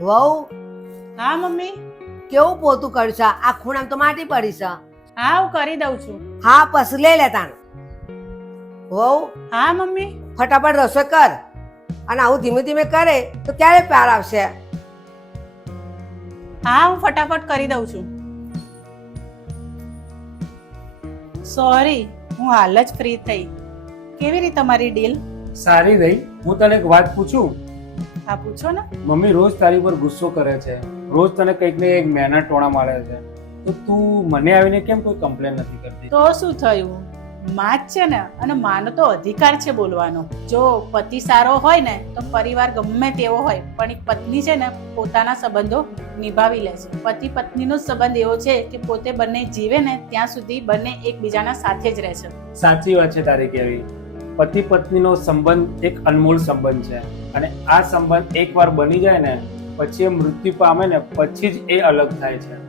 વહુ? હા મમ્મી? કેવું પોતું કર્યું છે આ ખૂણામાં તો માટી પડી છે. હા હું કરી દઉં છું. હા પસ લઈ લે તાણ. વહુ? હા મમ્મી? ફટાફટ રસોઈ કર. અને આવું ધીમે ધીમે કરે તો ક્યારે પ્યાર આવશે? હા હું ફટાફટ કરી દઉં છું. સોરી હું હાલ જ ફ્રી થઈ. કેવી રીતે તમારી ડીલ સારી રહી. હું તને એક વાત પૂછું? હા પૂછો ને. મમ્મી રોજ તારી પર ગુસ્સો કરે છે. રોજ તને કંઈક ને એક મહેનત ટોણા મારે છે. તો તું મને આવીને કેમ કોઈ કમ્પ્લેન નથી કરતી? તો શું થયું? માં જ છે ને અને માનો તો અધિકાર છે બોલવાનો. જો પતિ સારો હોય ને તો પરિવાર ગમે તેવો હોય પણ એક પત્ની છે ને પોતાના સંબંધો નિભાવી લે છે. પતિ પત્નીનો સંબંધ એવો છે કે પોતે બંને જીવે ને ત્યાં સુધી બંને એકબીજાના સાથે જ રહે છે. સાચી વાત છે તારી કેવી. પતિ પત્નીનો સંબંધ એક અનમોલ સંબંધ છે. અને આ સંબંધ એકવાર બની જાય ને, પછી એ મૃત્યુ પામે ને, પછી જ એ અલગ થાય છે.